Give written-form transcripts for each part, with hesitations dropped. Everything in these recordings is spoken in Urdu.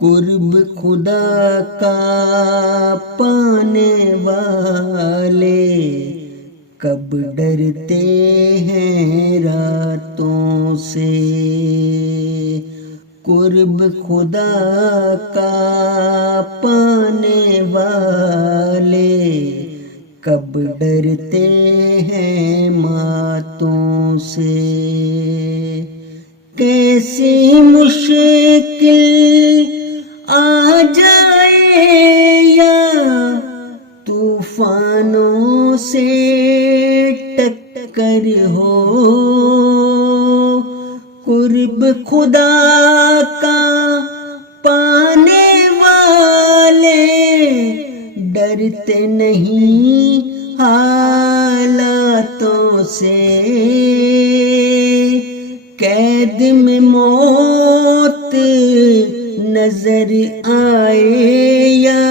قرب خدا کا پانے والے کب ڈرتے ہیں راتوں سے، قرب خدا کا پانے والے کب ڈرتے ہیں ماتوں سے۔ کیسی مشکل آ جائے یا طوفانوں سے ٹکر ہو، قرب خدا کا پانے والے ڈرتے نہیں حالاتوں سے۔ قید میں موت نظر آئے یا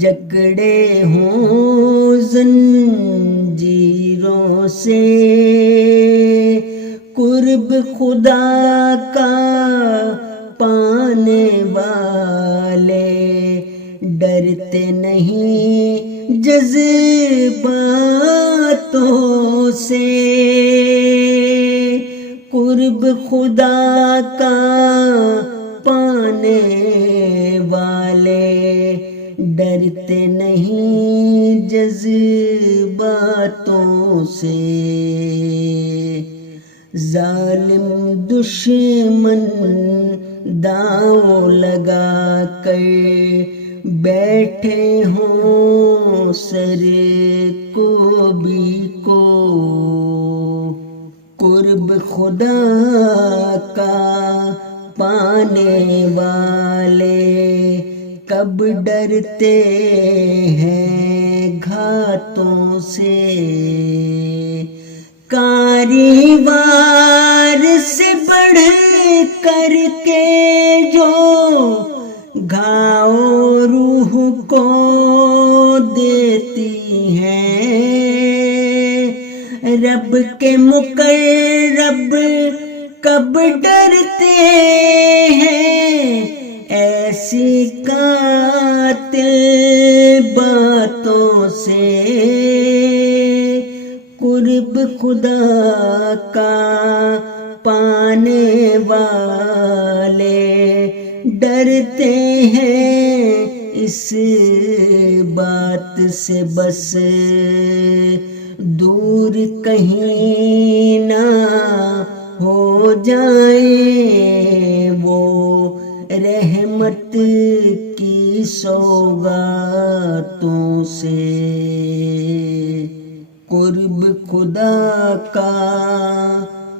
جکڑے ہوں زنجیروں سے، قرب خدا کا پانے والے ڈرتے نہیں جذباتوں سے، قرب خدا کا پانے والے ڈرتے نہیں جذباتوں سے۔ ظالم دشمن داؤں لگا کر بیٹھے ہوں سر کوبی کو، قرب خدا کا پانے والے کب ڈرتے ہیں گھاتوں سے۔ کاروبار سے بڑھ کر کے جو گھاؤ روح کو دیتی ہیں، رب کے مقرب کب ڈرتے ہیں ایسی قاتل باتوں سے، قرب خدا کا پانے والے ڈرتے ہیں اس بات سے بس دور کہیں نہ ہو جائیں وہ رحمت کی سوغاتوں سے، قرب خدا کا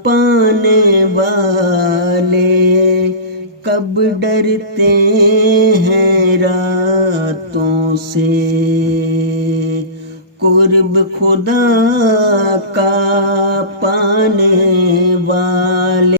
پانے والے کب ڈرتے ہیں راتوں سے، قرب خدا کا پانے والے